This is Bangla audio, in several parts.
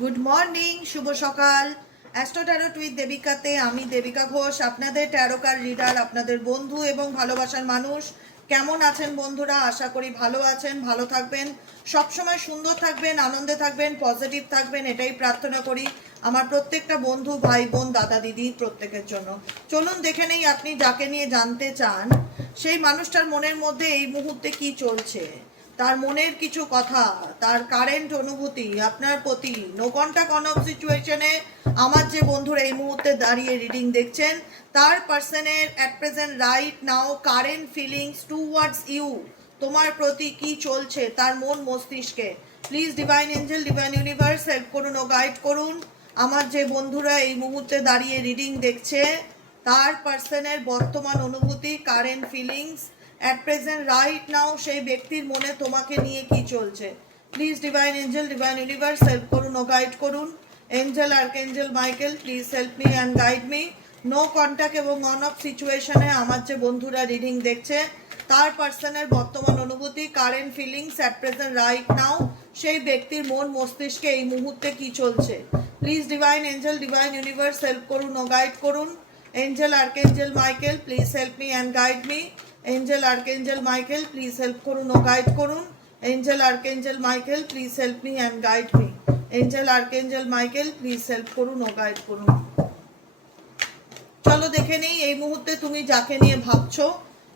গুড মর্নিং, শুভ সকাল। অ্যাস্ট্রো ট্যারোট উইথ দেবিকাতে আমি দেবিকা ঘোষ, আপনাদের ট্যারোকার রিডার, আপনাদের বন্ধু এবং ভালোবাসার মানুষ। কেমন আছেন বন্ধুরা? আশা করি ভালো আছেন, ভালো থাকবেন, সবসময় সুন্দর থাকবেন, আনন্দে থাকবেন, পজিটিভ থাকবেন, এটাই প্রার্থনা করি আমার প্রত্যেকটা বন্ধু, ভাই বোন, দাদা দিদি প্রত্যেকের জন্য। চলুন দেখে নেই আপনি যাকে নিয়ে জানতে চান সেই মানুষটার মনের মধ্যে এই মুহূর্তে কি চলছে, তার মনের কিছু কথা, তার কারেন্ট অনুভূতি আপনার প্রতি। নো কন্টাক্ট অন অফ সিচুয়েশনে আমার যে বন্ধুরা এই মুহূর্তে দাঁড়িয়ে রিডিং দেখছেন, তার পার্সনের at present right now current feelings towards you, তোমার প্রতি কি চলছে তার মন মস্তিষ্কে। Please divine angel, divine universe help করুন ও গাইড করুন আমার যে বন্ধুরা এই মুহূর্তে দাঁড়িয়ে রিডিং দেখছে, তার পার্সনের বর্তমান অনুভূতি, current feelings at present right now সেই ব্যক্তির মনে তোমাকে নিয়ে কি চলছে। Please divine angel, divine universe help করুন ও গাইড করুন। Angel, archangel Michael, please help me and guide me. No contact এবং অন অফ সিচুয়েশনে আমার যে বন্ধুরা রিডিং দেখছে, তার পার্সনের বর্তমান অনুভূতি, current feelings at present right now সেই ব্যক্তির মন মস্তিষ্কে এই মুহূর্তে কি চলছে। Please divine angel, divine universe help করুন ও গাইড করুন। Angel, archangel Michael, please help me and guide me. Angel, archangel Michael, please help করুন ও গাইড করুন। Angel, archangel Michael, please help me and guide me. Angel, archangel Michael, please help করুন ও গাইড করুন। চলো দেখে নেই এই মুহূর্তে তুমি যাকে নিয়ে ভাবছো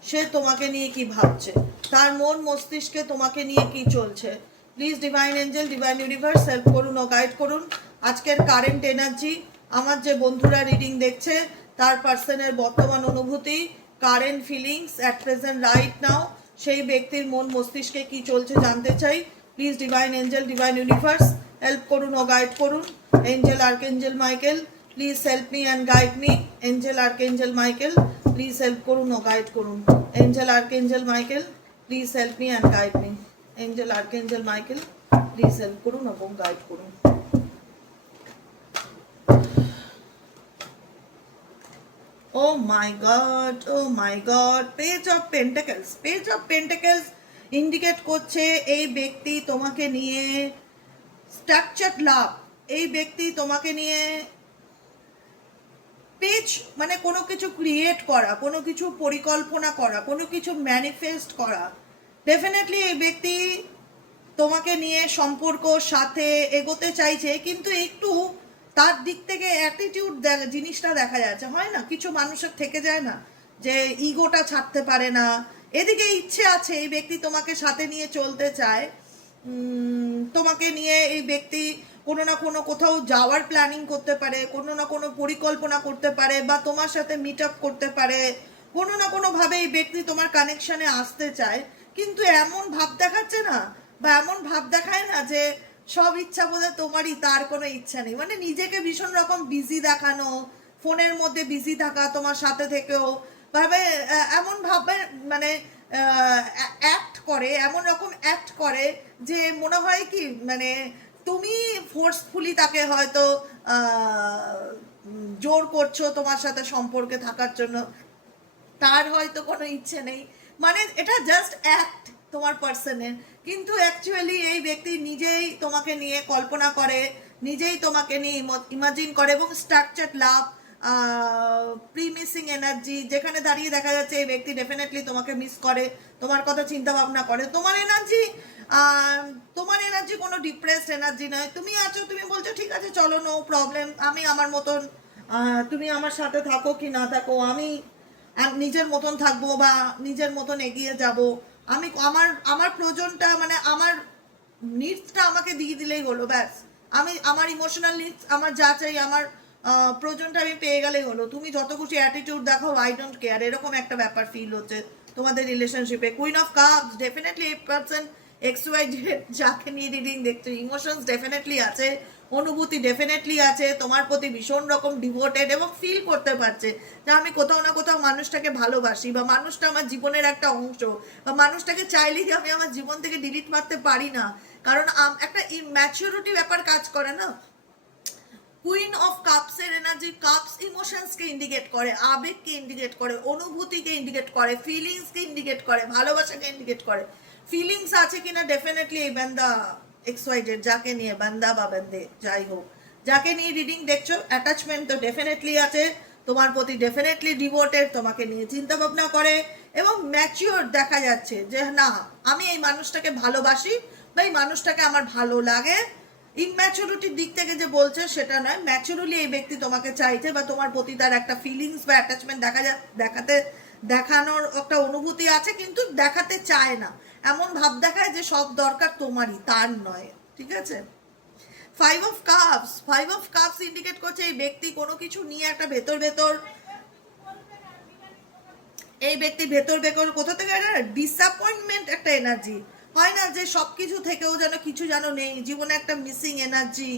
সে তোমাকে নিয়ে কি ভাবছে, তার মন মস্তিষ্কে তোমাকে নিয়ে কি চলছে। Please divine angel, divine universe help করুন ও গাইড করুন আজকের কারেন্ট এনার্জি আমার যে বন্ধুরা রিডিং দেখছে, তার পার্সনের বর্তমান অনুভূতি, current feelings at present right now সেই ব্যক্তির মন মস্তিষ্কে কি চলছে জানতে চাই। Please divine angel, divine universe help করুন ও গাইড করুন। Angel, archangel Michael, please help me and guide me. Angel, archangel Michael, please help করুন ও গাইড করুন। Angel, archangel Michael, please help me and guide me. Angel, archangel Michael, please help করুন এবং গাইড করুন। Oh my god, oh my god, page of pentacles. Page of pentacles indicate করছে এই ব্যক্তি তোমাকে নিয়ে স্ট্রাকচার্ড লাভ, এই ব্যক্তি তোমাকে নিয়ে পেজ মানে কোনো কিছু ক্রিয়েট করা, কোনো কিছু পরিকল্পনা করা, কোনো কিছু ম্যানিফেস্ট করা। ডেফিনেটলি এই ব্যক্তি তোমাকে নিয়ে সম্পর্ক সাথে এগোতে চাইছে, কিন্তু একটু তার দিক থেকে অ্যাটিটিউড জিনিসটা দেখা যাচ্ছে। হয় না, কিছু মানুষের থেকে যায় না যে ইগোটা ছাড়তে পারে না। এদিকে ইচ্ছে আছে এই ব্যক্তি তোমাকে সাথে নিয়ে চলতে চায়, তোমাকে নিয়ে এই ব্যক্তি কোনো না কোনো কোথাও যাওয়ার প্ল্যানিং করতে পারে, কোনো না কোনো পরিকল্পনা করতে পারে, বা তোমার সাথে মিট আপ করতে পারে। কোনো না কোনোভাবে এই ব্যক্তি তোমার কানেকশনে আসতে চায়, কিন্তু এমন ভাব দেখাচ্ছে না, বা এমন ভাব দেখায় না যে সব ইচ্ছা বোধহয় তোমারই, তার কোনো ইচ্ছা নেই। মানে নিজেকে ভীষণ রকম বিজি দেখানো, ফোনের মধ্যে বিজি থাকা, তোমার সাথে থেকেও ভাবে এমন ভাবে, মানে অ্যাক্ট করে, এমন রকম অ্যাক্ট করে যে মনে হয় কি মানে তুমি ফোর্সফুলি তাকে হয়তো জোর করছো তোমার সাথে সম্পর্কে থাকার জন্য, তার হয়তো কোনো ইচ্ছে নেই। মানে এটা জাস্ট অ্যাক্ট তোমার পার্সনের, কিন্তু অ্যাকচুয়ালি এই ব্যক্তি নিজেই তোমাকে নিয়ে কল্পনা করে, নিজেই তোমাকে নিয়ে ইমাজিন করে, এবং স্ট্রাকচার্ড লাভ, প্রিমিসিং এনার্জি, যেখানে দাঁড়িয়ে দেখা যাচ্ছে এই ব্যক্তি ডেফিনেটলি তোমাকে মিস করে, তোমার কথা চিন্তা ভাবনা করে। তোমার এনার্জি কোনো ডিপ্রেসড এনার্জি নয়। তুমি আছো, তুমি বলছো ঠিক আছে চলো, নো প্রবলেম, আমি আমার মতন, তুমি আমার সাথে থাকো কি না থাকো, আমি নিজের মতন থাকবো বা নিজের মতন এগিয়ে যাব। আমি আমার আমার প্রয়োজনটা, মানে আমার নিডসটা আমাকে দিয়ে দিলেই হলো, ব্যাস। আমি আমার ইমোশনাল নিডস, আমার যা চাই, আমার প্রয়োজনটা আমি পেয়ে গেলেই হলো। তুমি যত খুশি অ্যাটিটিউড দেখাও, আই ডোন্ট কেয়ার, এরকম একটা ব্যাপার ফিল হচ্ছে তোমাদের রিলেশনশিপে। Queen of cups, definitely 8% XY যাকে নিয়ে রিডিং দেখছো, ইমোশনস ডেফিনেটলি আছে, অনুভূতি ডেফিনেটলি আছে, তোমার প্রতি ভীষণ রকম ডিভোটেড, এবং ফিল করতে পারছে যে আমি কোথাও না কোথাও মানুষটাকে ভালোবাসি, বা মানুষটা আমার জীবনের একটা অংশ, বা মানুষটাকে চাইলেই আমি আমার জীবন থেকে ডিলিট মারতে পারি না, কারণ একটা ম্যাচুরিটি ব্যাপার কাজ করে না। কুইন অফ কাপস এর এনার্জি, কাপস ইমোশনসকে ইন্ডিকেট করে, আবেগকে ইন্ডিকেট করে, অনুভূতিকে ইন্ডিকেট করে, ফিলিংসকে ইন্ডিকেট করে, ভালোবাসাকে ইন্ডিকেট করে। ফিলিংস আছে কিনা ডেফিনেটলি এই বান্দা XYZ যাকে নিয়ে, বান্দা বা বান্দে যাই হোক, যাকে নিয়ে রিডিং দেখছো, অ্যাটাচমেন্ট তো ডেফিনেটলি আছে তোমার প্রতি, ডেফিনেটলি ডিভোটেড, তোমাকে নিয়ে চিন্তা ভাবনা করে এবং ম্যাচিওর দেখা যাচ্ছে যে না আমি এই মানুষটাকে ভালোবাসি বা এই মানুষটাকে আমার ভালো লাগে। ইম্যাচুরিটির দিক থেকে যে বলছে সেটা নয়, ম্যাচুরালি এই ব্যক্তি তোমাকে চাইছে বা তোমার প্রতি তার একটা ফিলিংস বা অ্যাটাচমেন্ট দেখানোর একটা অনুভূতি আছে, কিন্তু দেখাতে চায় না, এমন ভাব দেখায় যে সব দরকার তোমারই, তার নয়। ঠিক আছে, ফাইভ অফ কাপস ইন্ডিকেট করছে এই ব্যক্তি কোনো কিছু নিয়ে একটা ভেতর এই ব্যক্তি ভেতর কোথা থেকে একটা ডিসঅ্যাপয়েন্টমেন্ট, একটা এনার্জি হয় না যে সবকিছু থেকেও যেন কিছু যেন নেই জীবনে, একটা মিসিং এনার্জি,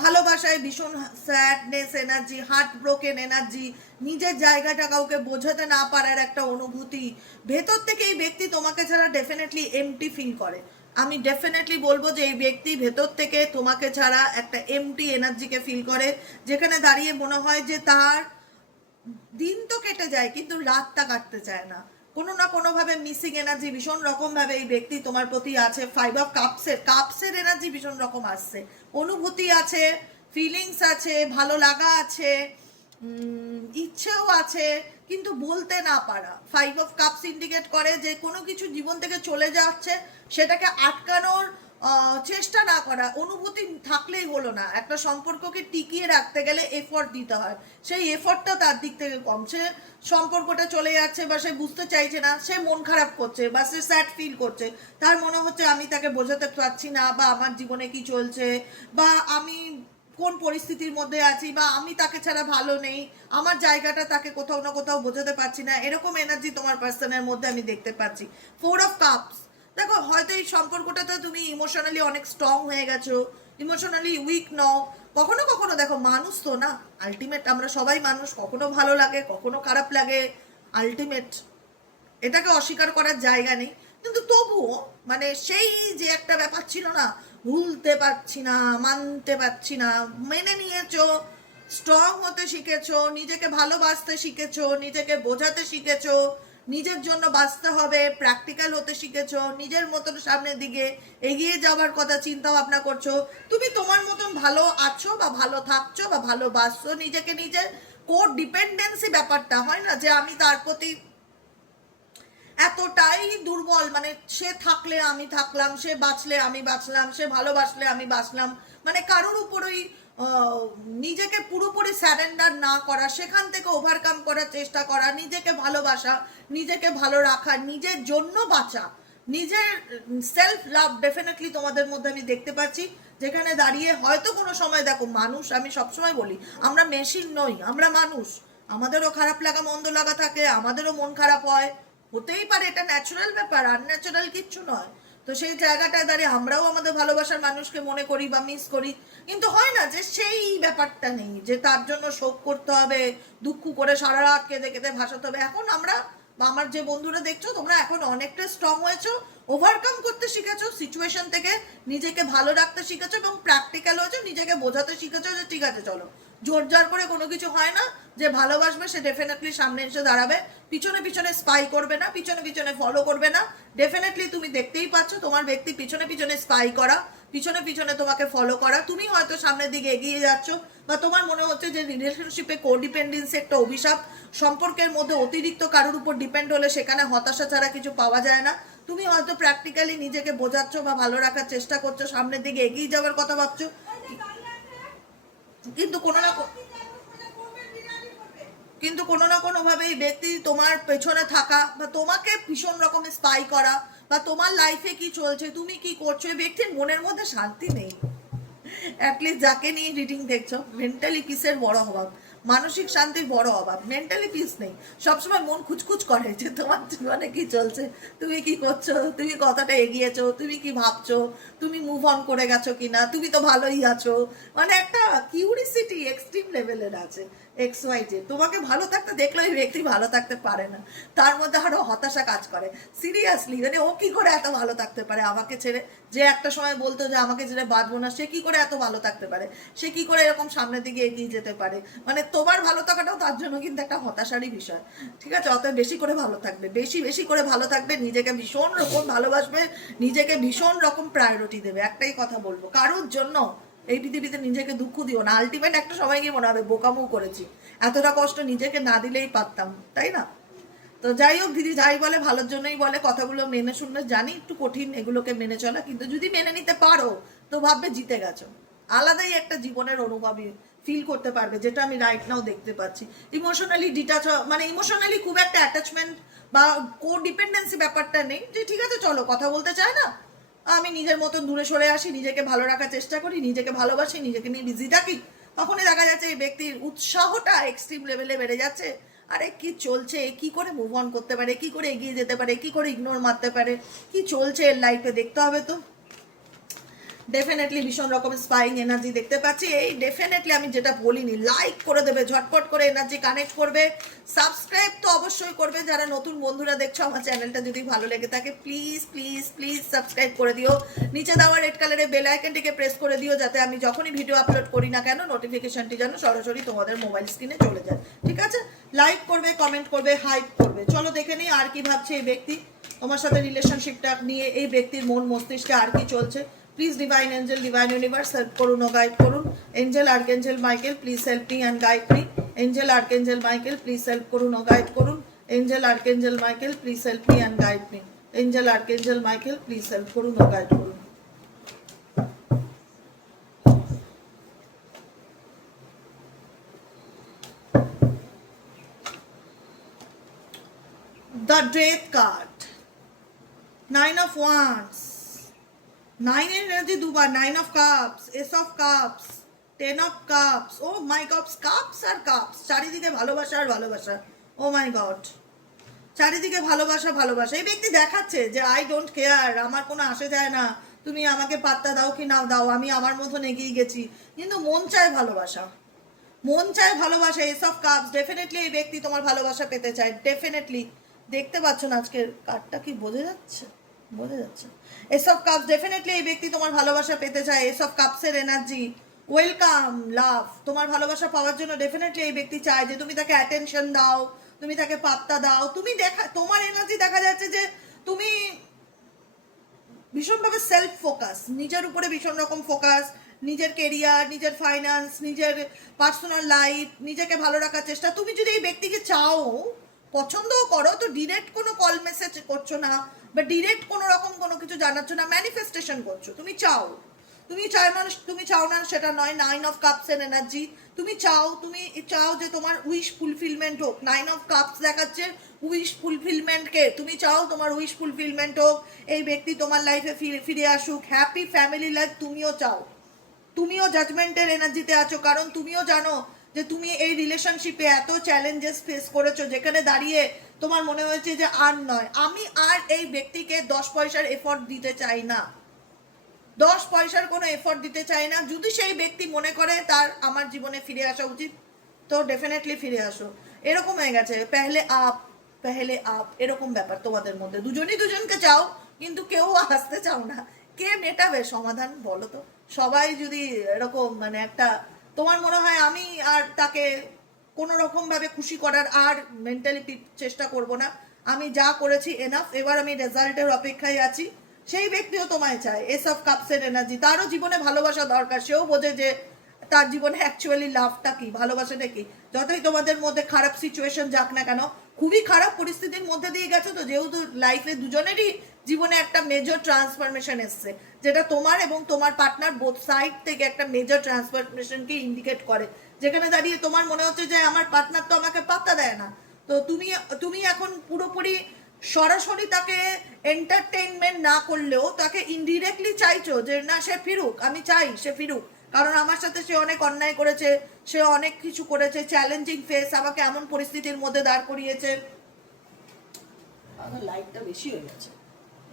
ভালোবাসায় ভীষণ sadness energy, heart broken energy, নিজের জায়গাটা কাউকে বোঝাতে না পারার একটা অনুভূতি, ভেতর থেকে এই ব্যক্তি তোমাকে ছাড়া ডেফিনেটলি এমটি ফিল করে। আমি ডেফিনেটলি বলবো যে এই ব্যক্তি ভেতর থেকে তোমাকে ছাড়া একটা এমটি এনার্জিকে ফিল করে, যেখানে দাঁড়িয়ে মনে হয় যে তার দিন তো কেটে যায় কিন্তু রাতটা কাটতে চায় না, কোনো না কোনো ভাবে মিসিং এনার্জি ভীষণ রকম ভাবে এই ব্যক্তি তোমার প্রতি আছে। ফাইভ অফ কাপসের এনার্জি ভীষণ রকম আসছে, অনুভূতি আছে, ফিলিংস আছে, ভালো লাগা আছে, ইচ্ছেও আছে, কিন্তু বলতে না পারা। ফাইভ অফ কাপস ইন্ডিকেট করে যে কোনো কিছু জীবন থেকে চলে যাচ্ছে সেটাকে আটকানোর চেষ্টা না করা, অনুভূতি থাকলেই হলো না, একটা সম্পর্ককে টিকিয়ে রাখতে গেলে এফোর্ট দিতে হয়, সেই এফোর্টটা তার দিক থেকে কম, সে সম্পর্কটা চলে যাচ্ছে বা সে বুঝতে চাইছে না, সে মন খারাপ করছে বা সে স্যাড ফিল করছে, তার মনে হচ্ছে আমি তাকে বোঝাতে পারছি না বা আমার জীবনে কি চলছে বা আমি কোন পরিস্থিতির মধ্যে আছি বা আমি তাকে ছাড়া ভালো নেই, আমার জায়গাটা তাকে কোথাও না কোথাও বোঝাতে পারছি না, এরকম এনার্জি তোমার পার্সনের মধ্যে আমি দেখতে পাচ্ছি। ফোর অফ কাপস, দেখো হয়তো এই সম্পর্কটাতে তুমি ইমোশনালি অনেক স্ট্রং হয়ে গেছো, ইমোশনালি উইক নও, কখনো কখনো দেখো মানুষ তো না, আলটিমেট আমরা সবাই মানুষ, কখনো ভালো লাগে কখনো খারাপ লাগে, আলটিমেট এটাকে অস্বীকার করার জায়গা নেই, কিন্তু তবুও মানে সেই যে একটা ব্যাপার ছিল না, ভুলতে পারছি না, মানতে পারছি না, মেনে নিয়েছো, স্ট্রং হতে শিখেছো, নিজেকে ভালোবাসতে শিখেছো, নিজেকে বোঝাতে শিখেছো, নিজের জন্য বাঁচতে হবে, প্র্যাকটিক্যাল হতে শিখেছো, নিজের মতন সামনের দিকে এগিয়ে যাওয়ার কথা চিন্তা ভাবনা করছো, তুমি তোমার মতন ভালো আছো বা ভালো থাকছো বা ভালোবাসছো নিজেকে, নিজের কোর ডিপেন্ডেন্সি ব্যাপারটা হয় না যে আমি তার প্রতি এতটাই দুর্বল, মানে সে থাকলে আমি থাকলাম, সে বাঁচলে আমি বাঁচলাম, সে ভালোবাসলে আমি বাঁচলাম, মানে কারোর উপরই নিজেকে পুরোপুরি স্যারেন্ডার না করা, সেখান থেকে ওভারকাম করার চেষ্টা করা, নিজেকে ভালোবাসা, নিজেকে ভালো রাখা, নিজের জন্য বাঁচা, নিজের সেলফ লাভ ডেফিনেটলি তোমাদের মধ্যে আমি দেখতে পাচ্ছি, যেখানে দাঁড়িয়ে হয়তো কোনো সময় দেখো মানুষ, আমি সবসময় বলি আমরা মেশিন নই, আমরা মানুষ, আমাদেরও খারাপ লাগা মন্দ লাগা থাকে, আমাদেরও মন খারাপ হয়, হতেই পারে, এটা ন্যাচারাল ব্যাপার, আনন্যাচারাল কিচ্ছু নয়। তো সেই জায়গাটায় দাঁড়িয়ে আমরাও আমাদের ভালোবাসার মানুষকে মনে করি বা মিস করি, কিন্তু হয় না যে সেই ব্যাপারটা নেই যে তার জন্য শোক করতে হবে, দুঃখ করে সারা রাত কেঁদে কেঁদে ভাসাতে হবে। এখন আমরা বা আমার যে বন্ধুরা দেখছো তোমরা এখন অনেকটা স্ট্রং হয়েছো, ওভারকাম করতে শিখেছো, সিচুয়েশন থেকে নিজেকে ভালো রাখতে শিখেছো এবং প্র্যাকটিক্যাল হয়েছো, নিজেকে বোঝাতে শিখেছো যে ঠিক আছে চলো, জোর জার করে কোনো কিছু হয় না, যে ভালোবাসবে সে ডেফিনেটলি সামনে এসে দাঁড়াবে, পিছনে পিছনে স্পাই করবে না, পিছনে পিছনে ফলো করবে না, ডেফিনেটলি তুমি দেখতেই পাচ্ছ তোমার ব্যক্তি পিছনে পিছনে স্পাই করা, পিছনে পিছনে তোমাকে ফলো করা, তুমি হয়তো সামনের দিকে এগিয়ে যাচ্ছ বা তোমার মনে হচ্ছে যে রিলেশনশিপে কোডিপেন্ডেন্সি একটা অভিশাপ, সম্পর্কের মধ্যে অতিরিক্ত কারোর উপর ডিপেন্ড হলে সেখানে হতাশা ছাড়া কিছু পাওয়া যায় না, তুমি হয়তো প্র্যাকটিক্যালি নিজেকে বোঝাচ্ছ বা ভালো রাখার চেষ্টা করছো, সামনের দিকে এগিয়ে যাওয়ার কথা ভাবছো, কিন্তু কোনো না কোনো ভাবে এই ব্যক্তি তোমার পেছনে থাকা বা তোমাকে ভীষণ রকমের স্পাই করা বা তোমার লাইফে কি চলছে তুমি কি করছো, এই ব্যক্তির মনের মধ্যে শান্তি নেই। অ্যাটলিস্ট যাকে নিয়ে রিডিং দেখছো, মেন্টালি পিসের বড় অভাব, মানসিক শান্তির বড় অভাব, মেন্টালি পিস নেই, সবসময় মন খুচখুচ করে যে তোমার জীবনে কি চলছে, তুমি কি করছো, তুমি কতটা এগিয়েছো, তুমি কি ভাবছো, তুমি মুভ অন করে গেছো কিনা, তুমি তো ভালোই আছো, মানে একটা কিউরিসিটি এক্সট্রিম লেভেলের আছে। XYZ তোমাকে ভালো থাকতে দেখলে ওই ব্যক্তি ভালো থাকতে পারে না, তার মধ্যে আরো হতাশা কাজ করে, সিরিয়াসলি মানে ও কি করে এত ভালো থাকতে পারে আমাকে ছেড়ে, যে একটা সময় বলতো যে আমাকে ছেড়ে বাঁচবো না, সে কি করে এত ভালো থাকতে পারে, সে কি করে এরকম সামনের দিকে এগিয়ে যেতে পারে, মানে তোমার ভালো থাকাটাও তার জন্য কিন্তু একটা হতাশারই বিষয়, ঠিক আছে? অতএব বেশি করে ভালো থাকবে, বেশি বেশি করে ভালো থাকবে, নিজেকে ভীষণ রকম ভালোবাসবে, নিজেকে ভীষণ রকম প্রায়োরিটি দেবে। একটাই কথা বলবো, কারোর জন্য এই পৃথিবীতে নিজেকে দুঃখ দিও না। আলটিমেট একটা সময় গিয়ে মনে হবে বোকামো করেছি, এতটা কষ্ট নিজেকে না দিলেই পারতাম, তাই না? তো যাই হোক, দিদি যাই বলে ভালোর জন্যই বলে, কথাগুলো মেনে শুনলে জানি একটু কঠিন এগুলোকে মেনে চলা, কিন্তু যদি মেনে নিতে পারো তো ভাববে জিতে গেছো, আলাদাই একটা জীবনের অনুভবই ফিল করতে পারবে, যেটা আমি রাইট নাও দেখতে পাচ্ছি। ইমোশনালি ডিটাচ, মানে ইমোশনালি খুব একটা অ্যাটাচমেন্ট বা কো ডিপেন্ডেন্সি ব্যাপারটা নেই, যে ঠিক আছে চলো কথা বলতে চায় না, আমি নিজের মতন দূরে সরে আসি, নিজেকে ভালো রাখার চেষ্টা করি, নিজেকে ভালোবাসি, নিজেকে নিয়ে বিজি থাকি। তখনই দেখা যাচ্ছে এই ব্যক্তির উৎসাহটা এক্সট্রিম লেভেলে বেড়ে যাচ্ছে। আরে কি চলছে, কি করে মুভ অন করতে পারে, কি করে এগিয়ে যেতে পারে, কি করে ইগনোর মারতে পারে, কি চলছে এর লাইফে দেখতে হবে। তো ডেফিনেটলি ভীষণ রকম স্পাইং এনার্জি দেখতে পাচ্ছি। এই ডেফিনেটলি আমি যেটা বলিনি, লাইক করে দেবে, ঝটপট করে এনার্জি কানেক্ট করবে, সাবস্ক্রাইব তো অবশ্যই করবে। যারা নতুন বন্ধুরা দেখছো আমার চ্যানেলটা যদি ভালো লেগে থাকে প্লিজ প্লিজ প্লিজ সাবস্ক্রাইব করে দিও, নিচে দেওয়া রেড কালারের বেল আইকনটিকে প্রেস করে দিও, যাতে আমি যখনই ভিডিও আপলোড করি না কেন নোটিফিকেশনটি যেন সরাসরি তোমাদের মোবাইল স্ক্রিনে চলে যায়, ঠিক আছে? লাইক করবে, কমেন্ট করবে, হাইপ করবে। চলো দেখে নিই আর কি ভাবছে এই ব্যক্তি তোমার সাথে, রিলেশনশিপটা নিয়ে এই ব্যক্তির মন মস্তিষ্কে আর কি চলছে। Please divine angel, divine universe help করুন ও গাইড করুন। Angel archangel Michael please help me and guide me. Angel archangel Michael please help করুন ও গাইড করুন। Angel archangel Michael please help me and guide me. Angel archangel Michael please help করুন ও গাইড করুন। The Death card, Nine of Wands, Nine energy দুবার, Nine of Cups, Ace of Cups, Ten of Cups, oh my God, Cups আর Cups, চারিদিকে ভালোবাসা আর ভালোবাসা, oh my God, চারিদিকে ভালোবাসা ভালোবাসা। এই ব্যক্তি দেখাচ্ছে যে আই ডোন্ট কেয়ার, আমার কোনো আসে যায় না, তুমি আমাকে পাত্তা দাও কি নাও দাও, আমি আমার মতন এগিয়ে গেছি, কিন্তু মন চায় ভালোবাসা, মন চায় ভালোবাসা। এস অফ কাপস, ডেফিনেটলি এই ব্যক্তি তোমার ভালোবাসা পেতে চায়, ডেফিনেটলি। দেখতে পাচ্ছ না আজকের কার্ডটা কি বোঝা যাচ্ছে? বোঝা যাচ্ছে। এস অফ কাপস, ডেফিনেটলি এই ব্যক্তি তোমার ভালোবাসা পেতে চায়। এস অফ কাপসের এনার্জি, ওয়েলকাম লাভ, তোমার ভালোবাসা পাওয়ার জন্য ডেফিনেটলি এই ব্যক্তি চায় যে তুমি তাকে অ্যাটেনশন দাও, তুমি তাকে পাত্তা দাও। তুমি তোমার এনার্জি দেখা যাচ্ছে যে তুমি ভীষণভাবে সেলফ ফোকাস, নিজের উপরে ভীষণ রকম ফোকাস, নিজের কেরিয়ার, নিজের ফাইন্যান্স, নিজের পার্সোনাল লাইফ, নিজেকে ভালো রাখার চেষ্টা। তুমি যদি এই ব্যক্তিকে চাও, পছন্দও করো, তো ডিরেক্ট কোনো কল মেসেজ করছো না বা ডিরেক্ট কোনো রকম কোনো কিছু জানাচ্ছ না, ম্যানিফেস্টেশন করছো। তুমি চাও, তুমি চাও না, তুমি চাও না সেটা নয়। নাইন অফ কাপস এর এনার্জি, তুমি চাও যে তোমার উইশ ফুলফিলমেন্ট হোক। নাইন অফ কাপস দেখাচ্ছে উইশ ফুলফিলমেন্টকে, তুমি চাও তোমার উইশ ফুলফিলমেন্ট হোক, এই ব্যক্তি তোমার লাইফে ফিরে আসুক, হ্যাপি ফ্যামিলি লাইফ তুমিও চাও। তুমিও জাজমেন্টের এনার্জিতে আছো, কারণ তুমিও জানো যে তুমি এই রিলেশনশিপে এত চ্যালেঞ্জেস ফেস করেছো, যেখানে দাঁড়িয়ে তোমার মনে হয়েছে যে আর নয়, আমি আর এই ব্যক্তিকে 10 পয়সার এফোর্ট দিতে চাই না, 10 পয়সার কোনো এফোর্ট দিতে চাই না। যদি সেই ব্যক্তি মনে করে তার আমার জীবনে ফিরে আসা উচিত, তো ডেফিনেটলি ফিরে আসো। এরকম হয়ে গেছে, পেহলে আপ এরকম ব্যাপার তোমাদের মধ্যে, দুজনই দুজনকে চাও কিন্তু কেউ আসতে চাও না। কে মেটাবে সমাধান বলো তো? সবাই যদি এরকম মানে একটা, তোমার মনে হয় আমি আর তাকে কোনো রকম ভাবে খুশি করার আর মেন্টালি চেষ্টা করব না, আমি যা করেছি এনাফ, এবার আমি রেজাল্টের অপেক্ষায় আছি। সেই ব্যক্তিও তোমায় চায়। এস অফ কাপসের এনার্জি, তারও জীবনে ভালোবাসা দরকার, সেও বোঝে যে তার জীবনে অ্যাকচুয়ালি লাভটা কি, ভালোবাসাটা কি। যতই তোমাদের মধ্যে খারাপ সিচুয়েশন যাক না কেন, খুবই খারাপ পরিস্থিতির মধ্যে দিয়ে গেছো, তো যেহেতু লাইফে দুজনেরই জীবনে একটা মেজর ট্রান্সফরমেশন এসছে, যেটা তোমার এবং তোমার পার্টনার বোথ সাইড থেকে একটা মেজর ট্রান্সফরমেশনকে ইন্ডিকেট করে, যেখানে দাঁড়িয়ে তোমার মনে হচ্ছে যে আমার পার্টনার তো আমাকে পাত্তা দেয় না, তো তুমি এখন পুরোপুরি সরাসরি তাকে এন্টারটেইনমেন্ট না করলেও তাকে ইনডিরেক্টলি চাইছো যে না সে ফিরুক, আমি চাই সে ফিরুক, কারণ আমার সাথে সে অনেক অন্যায় করেছে, সে অনেক কিছু করেছে, চ্যালেঞ্জিং ফেস, আমাকে এমন পরিস্থিতির মধ্যে দাঁড় করিয়েছে। লাইটটা বেশি হয়ে গেছে,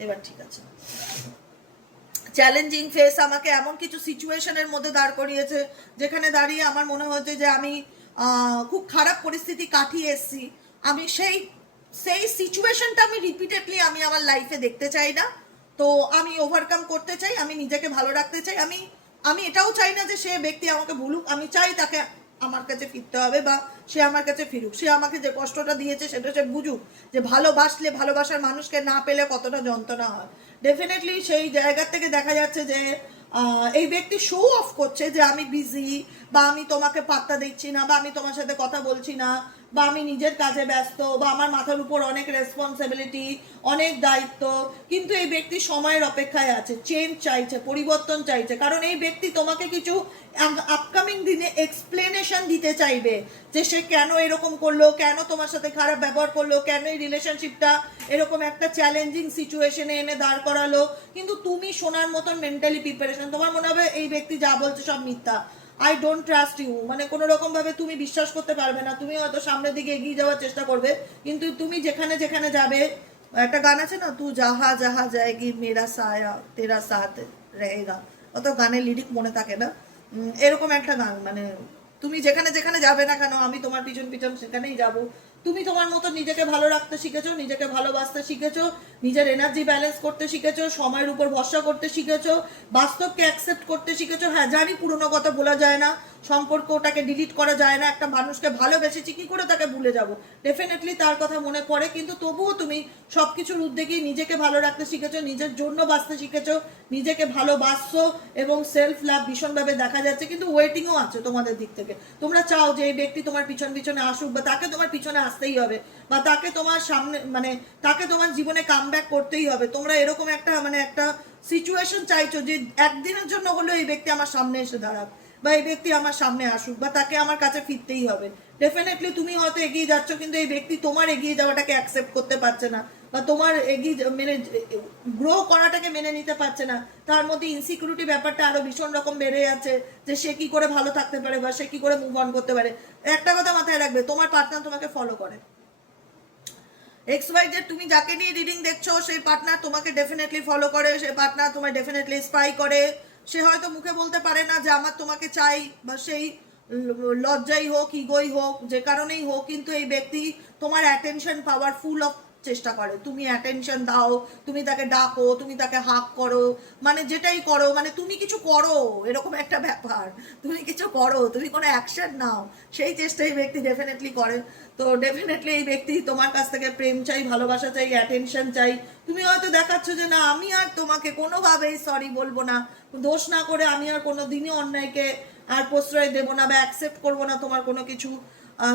এবার ঠিক আছে। চ্যালেঞ্জিং ফেস, আমাকে এমন কিছু সিচুয়েশনের মধ্যে দাঁড় করিয়েছে, যেখানে দাঁড়িয়ে আমার মনে হচ্ছে যে আমি খুব খারাপ পরিস্থিতি কাটিয়ে এসেছি, আমি সেই সিচুয়েশনটা আমি রিপিটেডলি আমি আমার লাইফে দেখতে চাই না। তো আমি ওভারকাম করতে চাই, আমি নিজেকে ভালো রাখতে চাই, আমি এটাও চাই না যে সে ব্যক্তি আমাকে ভুলুক, আমি চাই তাকে আমার কাছে ফিরতে হবে, বা সে আমার কাছে ফিরুক, সে আমাকে যে কষ্টটা দিয়েছে সেটা সে বুঝুক, যে ভালোবাসলে ভালোবাসার মানুষকে না পেলে কতটা যন্ত্রণা হয়। ডেফিনেটলি সেই জায়গা থেকে দেখা যাচ্ছে যে এই ব্যক্তি শো অফ করছে যে আমি বিজি, বা আমি তোমাকে পাত্তা দিচ্ছি না, বা আমি তোমার সাথে কথা বলছি না, বা আমি নিজের কাজে ব্যস্ত, বা আমার মাথার উপর অনেক রেসপন্সিবিলিটি, অনেক দায়িত্ব। কিন্তু এই ব্যক্তি সময়ের অপেক্ষায় আছে, চেঞ্জ চাইছে, পরিবর্তন চাইছে, কারণ এই ব্যক্তি তোমাকে কিছু আপকামিং দিনে এক্সপ্লেনেশন দিতে চাইবে যে সে কেন এরকম করলো, কেন তোমার সাথে খারাপ ব্যবহার করলো, কেন এই রিলেশনশিপটা এরকম একটা চ্যালেঞ্জিং সিচুয়েশনে এনে দাঁড় করালো। কিন্তু তুমি শোনার মতন মেন্টালি প্রিপারেশন, তোমার মনে হবে এই ব্যক্তি যা বলছে সব মিথ্যা, আই ডোন্ট ট্রাস্ট ইউ, মানে কোনো রকম ভাবে তুমি বিশ্বাস করতে পারবে না। তুমি হয়তো সামনের দিকে এগিয়ে যাওয়ার চেষ্টা করবে, কিন্তু তুমি যেখানে যেখানে যাবে, একটা গান আছে না, তু যাহা যাহা যায়গি মেরা সায়া তেরা সাথ রহেগা, অত গানের লিরিক মনে থাকে না, এরকম একটা গান, মানে তুমি যেখানে যেখানে যাবে না কেন আমি তোমার পিছন পিছন সেখানেই যাব। তুমি তোমার মতো নিজেকে ভালো রাখতে শিখেছো, নিজেকে ভালোবাসতে শিখেছো, নিজের এনার্জি ব্যালেন্স করতে শিখেছো, সময়ের উপর ভরসা করতে শিখেছো, বাস্তবকে অ্যাকসেপ্ট করতে শিখেছো। হ্যাঁ জানি পুরনো কথা বলা যায় না, সম্পর্কটাকে ডিলিট করা যায় না, একটা মানুষকে ভালোবেসেছি কি করে তাকে ভুলে যাব, ডেফিনেটলি তার কথা মনে পড়ে, কিন্তু তবুও তুমি সবকিছুর উদ্যোগে নিজেকে ভালো রাখতে শিখেছো, নিজের জন্য বাঁচতে শিখেছো, নিজেকে ভালোবাসছো, এবং সেলফ লাভ ভীষণভাবে দেখা যাচ্ছে। কিন্তু ওয়েটিংও আছে তোমাদের দিক থেকে, তোমরা চাও যে এই ব্যক্তি তোমার পিছন পিছনে আসুক, বা তাকে তোমার পিছনে আসতেই হবে, বা তাকে তোমার সামনে, মানে তাকে তোমার জীবনে কামব্যাক করতেই হবে। তোমরা এরকম একটা মানে একটা সিচুয়েশন চাইছো যে একদিনের জন্য হলেও এই ব্যক্তি আমার সামনে এসে দাঁড়াক, বা এই ব্যক্তি আমার সামনে আসুক, বা তাকে আমার কাছে ফিরতেই হবে। ডেফিনেটলি তুমি হয়তো এগিয়ে যাচ্ছ, কিন্তু এই ব্যক্তি তোমার এগিয়ে যাওয়াটাকে অ্যাকসেপ্ট করতে পারছে না, বা তোমার এগিয়ে মেনে গ্রো করাটাকে মেনে নিতে পারছে না। তার মধ্যে ইনসিকিউরিটি ব্যাপারটা আরো ভীষণ রকম বেড়ে যাচ্ছে, যে সে কি করে ভালো থাকতে পারে, বা সে কি করে মুভ অন করতে পারে। একটা কথা মাথায় রাখবে, তোমার পার্টনার তোমাকে ফলো করে, এক্স ওয়াই জেড, তুমি যাকে নিয়ে রিডিং দেখছো সেই পার্টনার তোমাকে ডেফিনেটলি ফলো করে, সেই পার্টনার তোমায় ডেফিনেটলি স্পাই করে। সে হয়তো মুখে বলতে পারে না যে আমার তোমাকে চাই, বা সেই লজ্জাই হোক, ইগোই হোক, যে কারণেই হোক, কিন্তু এই ব্যক্তি তোমার অ্যাটেনশন পাওয়ার ফুল অফ চেষ্টা করে। তুমি অ্যাটেনশন দাও, তুমি তাকে ডাকো, তুমি তাকে হাক করো, মানে যেটাই করো, মানে তুমি কিছু করো, এরকম একটা ব্যাপার, তুমি কিছু করো, তুমি কোনো অ্যাকশন নাও, সেই চেষ্টা এই ব্যক্তি ডেফিনেটলি করে। তো ডেফিনেটলি এই ব্যক্তি তোমার কাছ থেকে প্রেম চাই, ভালোবাসা চাই, অ্যাটেনশন চাই। তুমি হয়তো দেখাচ্ছ যে না আমি আর তোমাকে কোনোভাবেই সরি বলবো না, দোষ না করে আমি আর কোনো দিনই অন্যায়কে আর প্রশ্রয় দেবো না, বা অ্যাকসেপ্ট করবো না তোমার কোনো কিছু।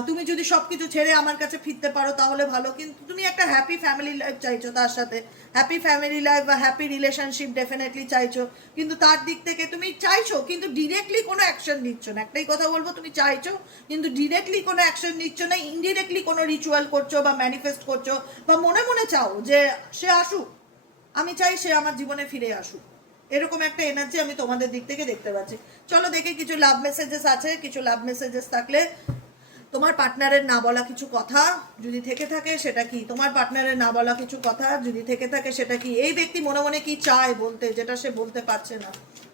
তুমি যদি সবকিছু ছেড়ে আমার কাছে ফিরতে পারো তাহলে ভালো, কিন্তু তুমি একটা হ্যাপি ফ্যামিলি লাইফ চাইছো, তার সাথে হ্যাপি ফ্যামিলি লাইফ বা হ্যাপি রিলেশনশিপ ডেফিনেটলি চাইছো। কিন্তু তার দিক থেকে তুমি চাইছো, কিন্তু ডিরেক্টলি কোনো অ্যাকশন নিচ্ছ না। একটাই কথা বলবো, তুমি চাইছো কিন্তু ডিরেক্টলি কোনো অ্যাকশন নিচ্ছ না, ইনডিরেক্টলি কোনো রিচুয়াল করছো বা ম্যানিফেস্ট করছো, বা মনে মনে চাও যে সে আসুক, আমি চাই সে আমার জীবনে ফিরে আসুক, এরকম একটা এনার্জি আমি তোমাদের দিক থেকে দেখতে পাচ্ছি। চলো দেখে কিছু লাভ মেসেজেস আছে, কিছু লাভ মেসেজেস থাকলে তোমার পার্টনারের না বলা কিছু কথা যদি থেকে থাকে সেটা কি, তোমার পার্টনারের না বলা কিছু কথা যদি থেকে থাকে সেটা কি, এই ব্যক্তি মনে মনে কি চায় বলতে, যেটা সে বলতে পারছে না।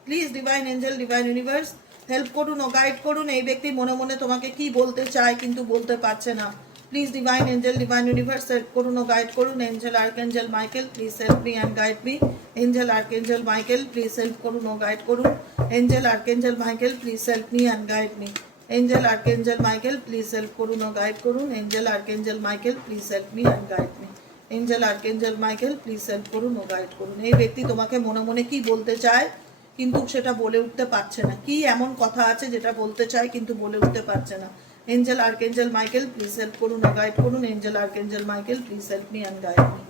Please divine angel, divine universe help করুন ও গাইড করুন, এই ব্যক্তি মনে মনে তোমাকে কি বলতে চায় কিন্তু বলতে পারছে না। Please divine angel, divine universe help করুন ও গাইড করুন। Angel archangel Michael please help me and guide me. Angel archangel Michael please help করুন ও গাইড করুন। Angel archangel Michael please help me and guide me. Angel archangel Michael please help করুন ও গাইড করুন। Angel archangel Michael please help me and guide me. Angel archangel Michael please help করুন ও গাইড করুন। এই ব্যক্তি তোমাকে মনে মনে কি বলতে চায় কিন্তু সেটা বলে উঠতে পারছে না, কি এমন কথা আছে যেটা বলতে চায় কিন্তু বলে উঠতে পারছে না। Angel archangel Michael please help করুন ও গাইড করুন। Angel archangel Michael please help me and guide me.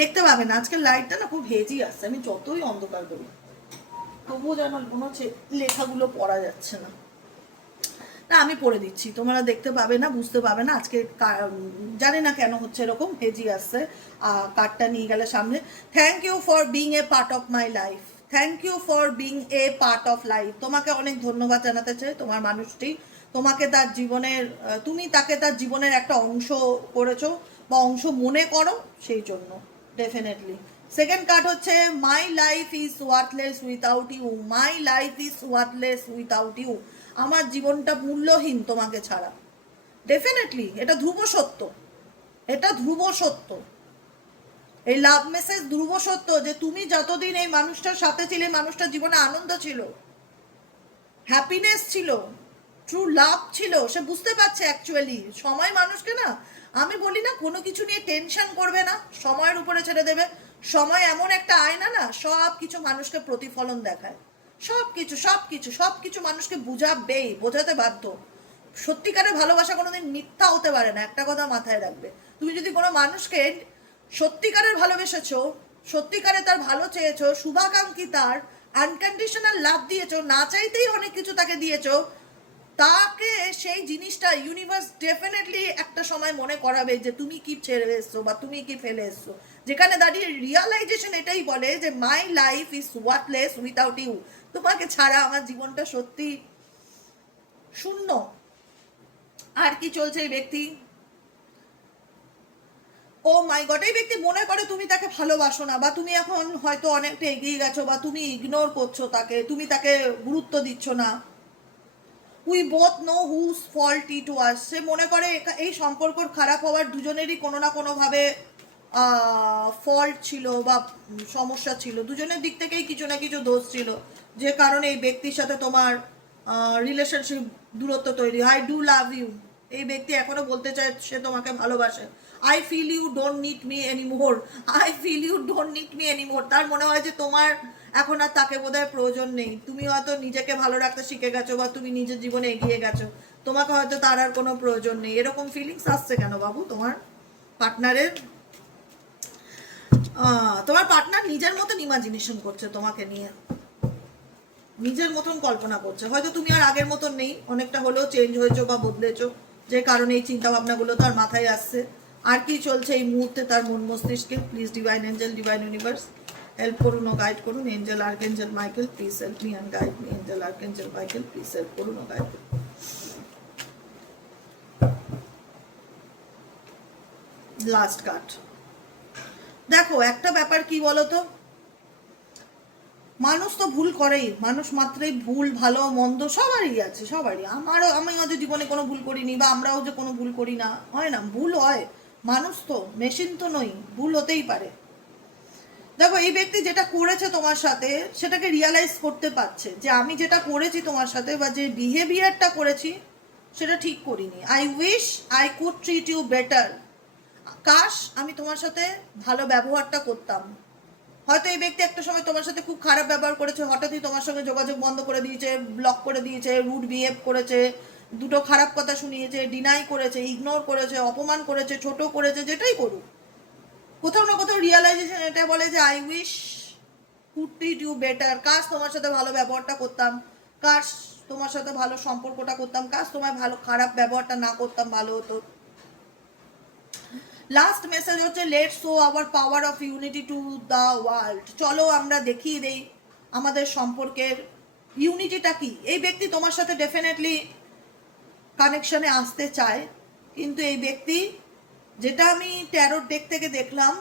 দেখতে পাবেন আজকের লাইটটা না খুব হেজি আসছে, আমি যতই অন্ধকার করি তবুও যেন মনে হচ্ছে লেখাগুলো পড়া যাচ্ছে না। না আমি পড়ে দিচ্ছি, তোমরা দেখতে পাবে না, বুঝতে পাবে না। আজকে জানি না কেন হচ্ছে এরকম হেজি আসছে। কার্ডটা নিয়ে গেলে সামনে। Thank you for being a part of my life, thank you for being a part of life. তোমাকে অনেক ধন্যবাদ জানাতে চাই, তোমার মানুষটি তোমাকে তার জীবনের, তুমি তাকে তার জীবনের একটা অংশ করেছো বা অংশ মনে করো, সেই জন্য ডেফিনেটলি। সেকেন্ড কার্ড হচ্ছে my life is worthless without you, my life is worthless without you. আমার জীবনটা মূল্যহীন তোমাকে ছাড়া। ডেফিনেটলি এটা ধ্রুব সত্য, এটা ধ্রুব সত্য। এই লাভ মেসেজ ধ্রুব সত্য যে তুমি যতদিন এই মানুষটার সাথে ছিলে, মানুষটার জীবনে আনন্দ ছিল, হ্যাপিনেস ছিল, ট্রু লাভ ছিল, সে বুঝতে পারছে অ্যাকচুয়ালি। সময় মানুষকে না, আমি বলি না কোনো কিছু নিয়ে টেনশন করবে না, সময়ের উপরে ছেড়ে দেবে। সময় এমন একটা আয়না না, সব কিছু মানুষকে প্রতিফলন দেখায়, সব কিছু সব কিছু সব কিছু মানুষকে বুঝাবেই, বোঝাতে বাধ্য। সত্যিকারের ভালোবাসা কোনোদিন মিথ্যা হতে পারে না, একটা কথা মাথায় রাখবে। তুমি যদি কোনো মানুষকে সত্যিকারের ভালোবেসেছো, সত্যিকারে তার ভালো চেয়েছো, শুভাকাঙ্ক্ষী, তার আনকন্ডিশনাল লাভ দিয়েছো, না চাইতেই অনেক কিছু তাকে দিয়েছো, তাকে সেই জিনিসটা ইউনিভার্স ডেফিনেটলি একটা সময় মনে করাবে যে তুমি কি ছেড়ে এসছো বা তুমি কি ফেলে এসছো, যেখানে দাঁড়িয়ে রিয়ালাইজেশন এটাই বলে যে my life is worthless without you. তোমাকে ছাড়া আমার জীবনটা সত্যি শূন্য। আর কি চলছে এই ব্যক্তি, ও মাই গড, এই ব্যক্তি মনে করে তুমি তাকে ভালোবাসো না, বা তুমি এখন হয়তো অনেকটা এগিয়ে গেছো, বা তুমি ইগনোর করছো তাকে, তুমি তাকে গুরুত্ব দিচ্ছ না। We both know whose fault it was. সে মনে করে এই সম্পর্কর খারাপ হওয়ার দুজনেরই কোনো না কোনোভাবে ফল্ট ছিল বা সমস্যা ছিল, দুজনের দিক থেকেই কিছু না কিছু দোষ ছিল, যে কারণে এই ব্যক্তির সাথে তোমার রিলেশনশিপ দূরত্ব তৈরি। আই ডু লাভ ইউ, এই ব্যক্তি এখনো বলতে চায় সে তোমাকে ভালোবাসে। I feel you don't need me anymore, I feel you don't need me anymore. তার মনে হয় যে তোমার এখন আর তাকে বোধহয় প্রয়োজন নেই, তুমি হয়তো নিজেকে ভালো রাখতে শিখে গেছো, বা তুমি নিজের জীবনে এগিয়ে গেছো, তোমাকে হয়তো তার আর কোনো প্রয়োজন নেই। এরকম ফিলিংস আসছে কেন বাবু তোমার পার্টনারের? তোমার পার্টনার নিজের মতন ইমাজিনেশন করছে তোমাকে নিয়ে, নিজের মতন কল্পনা করছে। হয়তো তুমি আর আগের মতন নেই, অনেকটা হলেও চেঞ্জ হয়েছো বা বদলেছো, যে কারণে এই চিন্তা ভাবনাগুলো তার মাথায় আসছে। আর কি চলছে এই মুহূর্তে তার মন মস্তিষ্কে? Please divine angel, divine universe help করুন ও গাইড করুন। Angel archangel Michael please help me and guide me. Angel archangel Michael please help করুন ও গাইড করুন। লাস্ট কার্ড দেখো, একটা ব্যাপার কি বলতো, মানুষ তো ভুল করেই, মানুষ মাত্রই ভুল, ভালো মন্দ সবারই আছে, সবারই। আমি হয়তো জীবনে কোনো ভুল করিনি, বা আমরাও যে কোনো ভুল করি না, হয় না, ভুল হয়। মানুষ তো, মেশিন তো নই, ভুল হতেই পারে। দেখো এই ব্যক্তি যেটা করেছে তোমার সাথে, সেটাকে রিয়ালাইজ করতে পারছে যে আমি যেটা করেছি তোমার সাথে, বা যে বিহেভিয়ারটা করেছি সেটা ঠিক করিনি। I wish I could treat you better. কাশ আমি তোমার সাথে ভালো ব্যবহারটা করতাম। হয়তো এই ব্যক্তি একটা সময় তোমার সাথে খুব খারাপ ব্যবহার করেছে, হঠাৎই তোমার সঙ্গে যোগাযোগ বন্ধ করে দিয়েছে, ব্লক করে দিয়েছে, রুড বিহেভ করেছে, দুটো খারাপ কথা শুনিয়েছে, ডিনাই করেছে, ইগনোর করেছে, অপমান করেছে, ছোট করেছে, যেটাই করুক, কোথাও না কোথাও রিয়ালাইজেশন এটা বলে যে I wish could treat you better. কাশ তোমার সাথে ভালো ব্যবহারটা করতাম, কাশ তোমার সাথে ভালো সম্পর্কটা করতাম, কাশ তোমায় ভালো, খারাপ ব্যবহারটা না করতাম, ভালো হতো। লাস্ট মেসেজ হচ্ছে let's show our power of unity to the world. চলো আমরা দেখিয়ে দেই আমাদের সম্পর্কের ইউনিটিটা কি। এই ব্যক্তি তোমার সাথে ডেফিনেটলি কানেকশনে আসতে চায়, কিন্তু এই ব্যক্তি, যেটা আমি ট্যারোট ডেক থেকে দেখলাম,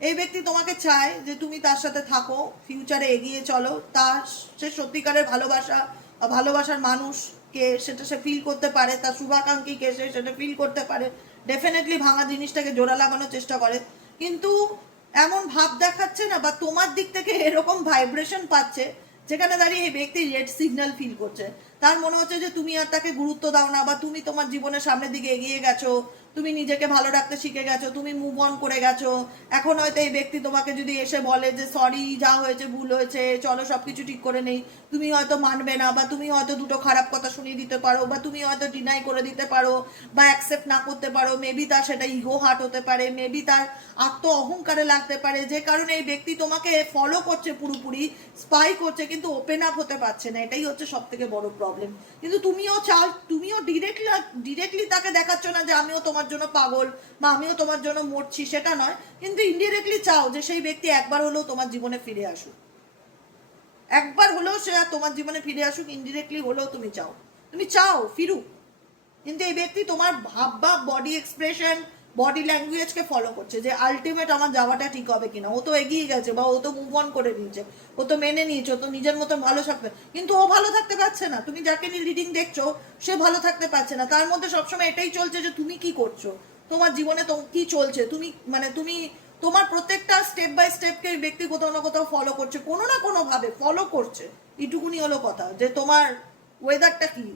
এই ব্যক্তি তোমাকে চায় যে তুমি তার সাথে থাকো, ফিউচারে এগিয়ে চলো। তার সে সত্যিকারের ভালোবাসা, ভালোবাসার মানুষকে সেটা সে ফিল করতে পারে, তার শুভাকাঙ্ক্ষীকে সে সেটা ফিল করতে পারে, ডেফিনেটলি ভাঙা জিনিসটাকে জোড়া লাগানোর চেষ্টা করে। কিন্তু এমন ভাব দেখাচ্ছে না, বা তোমার দিক থেকে এরকম ভাইব্রেশন পাচ্ছে, যেখানে দাঁড়িয়ে এই ব্যক্তি রেড সিগন্যাল ফিল করছে। তার মনে হচ্ছে যে তুমি আর তাকে গুরুত্ব দাও না, বা তুমি তোমার জীবনের সামনের দিকে এগিয়ে গেছো, তুমি নিজেকে ভালো রাখতে শিখে গেছো, তুমি মুভ অন করে গেছো। এখন হয়তো এই ব্যক্তি তোমাকে যদি এসে বলে যে সরি, যা হয়েছে ভুল হয়েছে, চলো সবকিছু ঠিক করে নেই, তুমি হয়তো মানবে না, বা তুমি হয়তো দুটো খারাপ কথা শুনিয়ে দিতে পারো, বা তুমি হয়তো ডিনাই করে দিতে পারো, বা অ্যাকসেপ্ট না করতে পারো। মেবি তার সেটা ইগো হার্ট হতে পারে, মেবি তার আত্ম অহংকারে লাগতে পারে, যে কারণে এই ব্যক্তি তোমাকে ফলো করছে, পুরোপুরি স্পাই করছে, কিন্তু ওপেন আপ হতে পারছে না। এটাই হচ্ছে সব থেকে বড় প্রবলেম। কিন্তু তুমিও চাও, তুমিও ডিরেক্টলি তাকে দেখাচ্ছ না যে আমিও তোমার জন্য পাগল, বা আমিও তোমার জন্য মরছি, সেটা নয়, কিন্তু ইনডিরেক্টলি চাও যে সেই ব্যক্তি একবার হলেও তোমার জীবনে ফিরে আসুক, একবার হলেও সে তোমার জীবনে ফিরে আসুক, ইনডিরেক্টলি হলেও তুমি চাও, তুমি চাও ফিরুক। কিন্তু এই ব্যক্তি তোমার ভাব বা বডি এক্সপ্রেশন, বডি ল্যাঙ্গুয়েজকে ফলো করছে, যে আলটিমেট আমার যাওয়াটা ঠিক হবে কিনা। ও তো এগিয়ে গেছে, বা ও তো মুভ অন করে নিয়েছে, ও তো মেনে নিয়েছে, ও তো নিজের মতন ভালো থাকবে, কিন্তু ও ভালো থাকতে পারছে না। তুমি যাকে নিয়ে রিডিং দেখছো সে ভালো থাকতে পারছে না। তার মধ্যে সবসময় এটাই চলছে যে তুমি কি করছো, তোমার জীবনে তো কি চলছে, তুমি মানে তুমি তোমার প্রত্যেকটা স্টেপ বাই স্টেপকে ব্যক্তি কোথাও না কোথাও ফলো করছে, কোনো না কোনো ভাবে ফলো করছে। এইটুকুনি হলো কথা, যে তোমার ওয়েদারটা কি,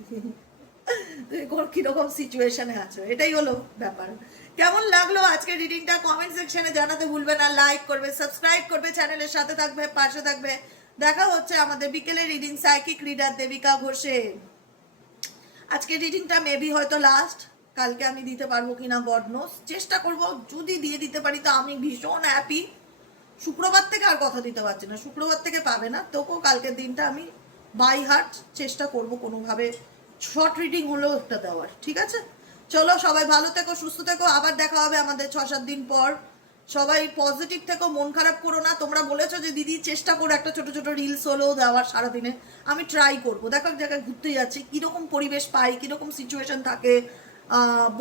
কিরকম সিচুয়েশনে আছো, এটাই হলো ব্যাপার। কেমন লাগলো আজকে রিডিংটা কমেন্ট সেকশনে জানাতে ভুলবে না। লাইক করবে, সাবস্ক্রাইব করবে, চ্যানেলের সাথে থাকবে, পাশে থাকবে। দেখা হচ্ছে আমাদের বিকেলের রিডিং সাইকিক রিডার দেবিকা ঘোষে। আজকে রিডিংটা মেবি হয়তো লাস্ট, কালকে আমি দিতে পারবো কিনা গড নোস, চেষ্টা করব, যদি দিয়ে দিতে পারি তো আমি ভীষণ হ্যাপি। শুক্রবার থেকে আর কথা দিতে পারছি না, শুক্রবার থেকে পাবে না, তবুও কালকের দিনটা আমি বাই হার্ট চেষ্টা করব কোনোভাবে শর্ট রিডিং হলেও একটা দেওয়ার। ঠিক আছে, চলো সবাই ভালো থেকো, সুস্থ থেকো, আবার দেখা হবে আমাদের 6-7 দিন পর। সবাই পজিটিভ থেকো, মন খারাপ করো না। তোমরা বলেছো যে দিদি চেষ্টা করো একটা ছোট ছোট রিলস হলেও দেওয়ার সারাদিনে, আমি ট্রাই করবো। দেখো এক জায়গায় ঘুরতে যাচ্ছি, কীরকম পরিবেশ পাই, কীরকম সিচুয়েশন থাকে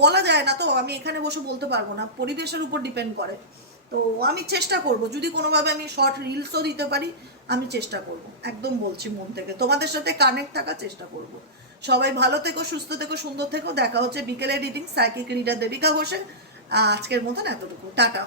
বলা যায় না, তো আমি এখানে বসে বলতে পারবো না, পরিবেশের উপর ডিপেন্ড করে। তো আমি চেষ্টা করব, যদি কোনোভাবে আমি শর্ট রিলসও দিতে পারি আমি চেষ্টা করব, একদম বলছি মন থেকে তোমাদের সাথে কানেক্ট থাকার চেষ্টা করব। সবাই ভালো থেকো, সুস্থ থেকো, সুন্দর থেকো। দেখা হচ্ছে বিকেলের রিডিং সাইকিক রিডার দেবিকা ঘোষে। আজকের মতন এতটুকু, টাটা।